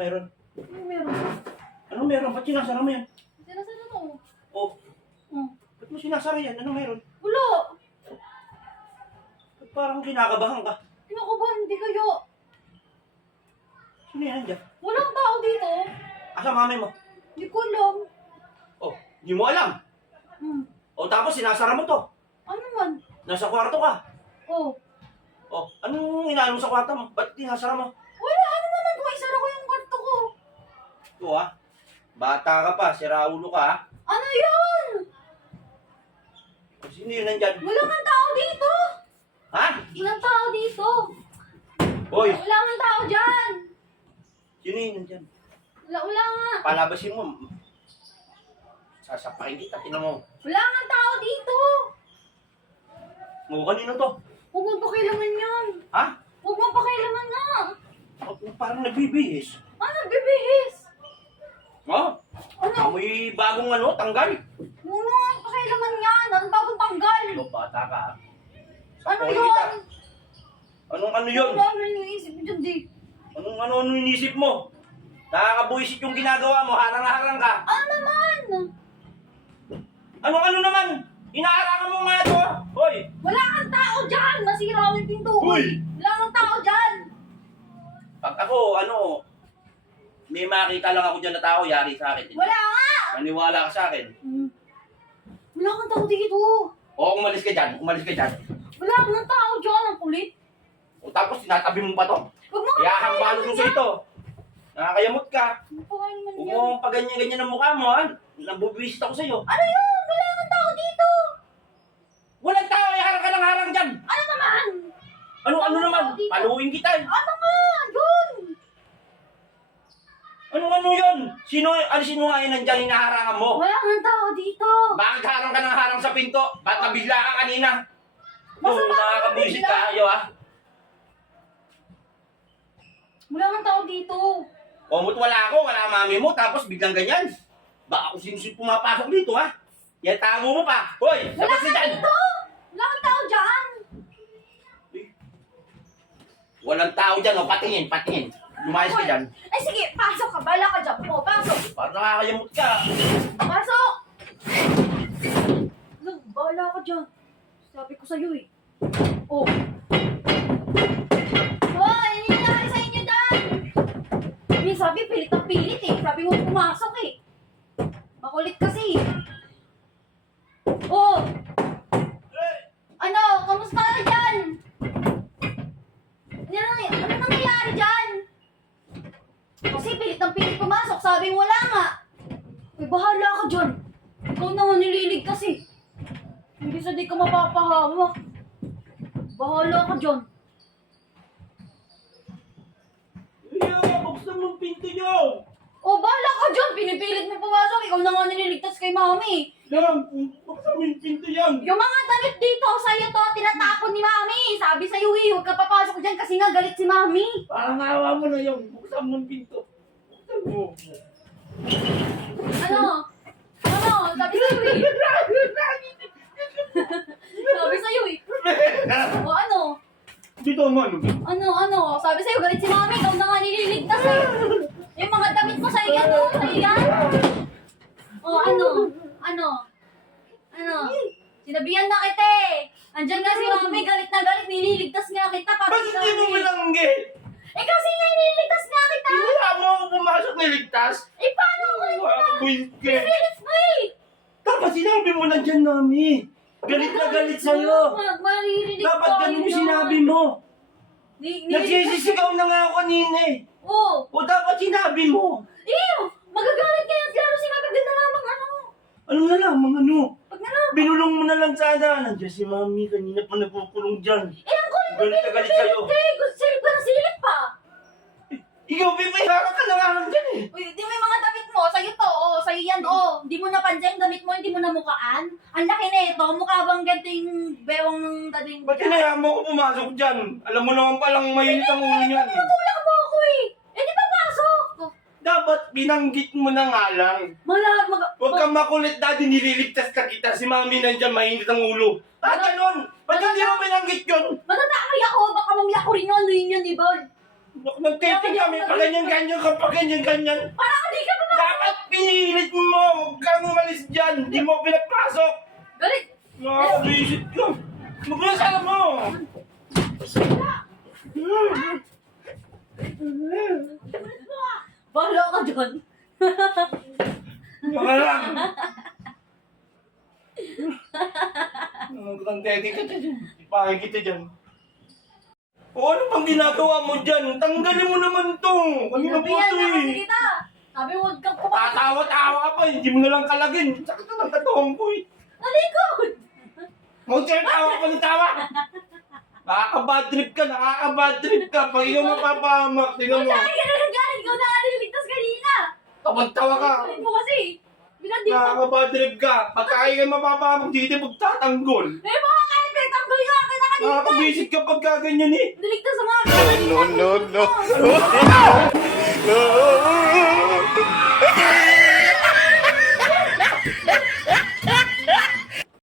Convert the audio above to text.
meron? Ano meron? Anong meron? Ba't sinasara mo yan? Sinasara to. Oh, Oh. ba't mo sinasara yan? Anong meron? Wala. Ba't parang kinakabahan ka? Kinakabahan, hindi kayo. Sino yan dyan? Walang tao dito. Asa mami mo? Hindi ko alam. Oh, di mo alam. Hmm. Oh, tapos sinasara mo to. Ano man? Nasa kwarto ka. Oh. Oh, anong inaano mo sa kwarto mo? Ba't sinasara mo? Wala, ano naman kung isara ko yung kwarto ko? Ito ah. Bata ka pa, siraulo ka ah. Ano yun? Sino yun nandyan? Wala nga tao dito. Ha? Walang tao dito. Hoy, Wala nga tao dyan. sino yun nandyan? Wala nga. Palabasin mo. Sasapakin kita, tinan mo. Wala nga tao dito. Oh, kanino to? Huwag mo pakialaman yun. Ha? Huwag mo pakialaman nga. Oh, parang nagbibihis. Ano, bibihis? Oh, Ano? amoy bagong ano, tanggal. Huwag mo nga pakialaman yan. Ano bagong tanggal? Ito, bata ka. ah. Ano Sapakin yun? kita. Anong ano yun? Ano iniisip mo dyan, di? Anong inisip mo? Nakakabuisit yung ginagawa mo, harang-harang ka. Ano naman? Anong ano naman? Inaharangan mo nga to. Hoy! Wala kang tao dyan. Masira yung pinto. Uy! Wala kang tao dyan. Pag ako, may makita lang ako dyan na tao, yari sa akin. Wala nga. Maniwala ka sa akin. Wala kang tao dito. O, umalis ka dyan, umalis ka dyan. Wala kang tao dyan. Ang kulit. O tapos, tinatabi mo pa to? Huwag mo Kaya hang balot mo sa ito. Nakakayamot ka. Ano pa kayo naman Huwag yan? mo pag ganyan-ganyan ang mukha mo, ha? Nabubisit ako sa'yo. Ano yun? Wala kang tao dito. Walang tao, eh, harang ka ng harang dyan. Ano naman? Ano Walang naman? tao dito. Paluin kita eh. Ano nga? Yun. Ano yun? Sino nga yun nandyan hinaharangan mo? Wala kang tao dito. Bakit harang ka ng harang sa pinto? Ba't nabigla ka kanina? Masama ka Nakakabuisit nabigla. ka, ayaw ah. Wala kang tao dito. Kumot wala ako, wala mami mo, tapos biglang ganyan. Baka kung sino pumapasok dito ha? Yan tago mo pa. Hoy, Wala labas ka kang dyan. dito. Wala kang tao dyan. Walang tao dyan, o patingin. Lumayas ka dyan. Ay sige, pasok ka. Bala ka dyan. Po, pasok. Parang nakakayamot ka. Pasok! Ano, bahala ka dyan. Sabi ko sa'yo eh. Oh. Oh, ano yung nangyari sa inyo dyan? Sabi, pilit ang pilit eh. Sabi mo pumasok eh. Makulit kasi. Oh! Ano, kamusta ka dyan? Ano nangyayari dyan? Kasi pilit ang pilit pumasok. Sabi mo wala nga. Uy, bahala ka dyan. Ikaw naman nililigtas eh. Hindi sa di ka mapapahamak. Bahala ka dyan. Buksan mo ang pinto nyo. Oh, bahala ka dyan. Pinipilit mo pumasok. Ikaw na nga nililigtas kay mami. Yan, buksan mo yung pinto yan. Yung mga damit dito sa'yo to, tinatapon ni mami. Sabi sa'yo eh, huwag ka papasok dyan kasi nga galit si mami. Parang awa mo na yun. Buksan mo ang pinto. Buksan mo. Ano? Ano? Sabi sa'yo eh. Sabi sa'yo eh. O ano? Dito mo ano? Ano? Sabi sa'yo, galit si mami. Ikaw na nga nililigtas eh. Yung mga damit mo sa'yo yan, oh. Sa'yo yan. O ano? Sinabihan na kita eh. Andyan nga si mami, galit na galit. Nililigtas nga kita. Para Bakit hindi mo binanggit? Eh kasi nga nililigtas nga kita. Wala mo ako pumasok na ligtas. Eh paano ko rin Buwis ka. Pinipilit mo eh. Dapat sinabi mo lang dyan, Mami. Galit na galit sa'yo. Maririnig Dapat ko, ganun yun sinabi na. mo. Nililigtas Nagsisisigaw na nga ako kanina eh. Oo. O dapat sinabi mo. Magagalit kaya lalo si mami. Pag na lamang ano. Ano na lang, mga ano. Pag na lamang. Binulong mo na lang sana. Nandiyan si Mami, kanina pa nagkukulong dyan. Ang kulit mo. Galit na galit sa'yo. Silip ka na silip pa. Ikaw, Pipa, harap ka na nga lang dyan eh. Uy, di mo yung mga damit mo. Sa'yo to. Sa'yo yan. Hindi mo napansin yung damit mo. Hindi mo namukaan. Ang laki na ito. Mukha bang ganito yung bewang ng dating Ba't hinayaan mo ko pumasok dyan? Alam mo naman palang mainit ang ulo niyan. Tutulak mo ako eh. Di ba pasok? Dapat binanggit mo na nga lang. Huwag kang makulit, Daddy, nililigtas ka kita. Si Mami nandyan, mainit ang ulo. Ganun! Ba't hindi mo binanggit yun? Matadamay ako. Baka mamaya ko rin ano yun yan, di ba? Nagtitig kami pa ganyan-ganyan ka pa ganyan-ganyan. Parang hindi ka pa Dapat pinilit mo! Huwag kang umalis dyan! Hindi mo pinapasok! Galit! Nakakabisit ka! Maglasala mo! Bahala ka dyan. Baka lang! Nagtitig ka dyan. Ipahay kita dyan. O ano bang ginagawa mo dyan? Tanggalin mo naman to! Kanina po Sinabihan to na kasi eh! kita. Sabi huwag kang kumain. Tatawa-tawa pa, hindi mo na lang kalagin. Sakit na ng katawang ko eh. Nalikod! Tawa pa ng tawa! Nakaka-bad trip ka! Pag ikaw mapapahamak, tingnan mo. Saan ka na nagaling? Ikaw na nga nililigtas kanina. Tawa ka! Kulit mo kasi. Binandi mo. Nakaka-bad trip ka! Pagka ikaw mapapahamak, dito magtatanggol. Eh mga kahit pinagtanggol ka kita kanina. Nakakabisit ka pagka ganyan eh. Niligtas sa mga No, no, no, no.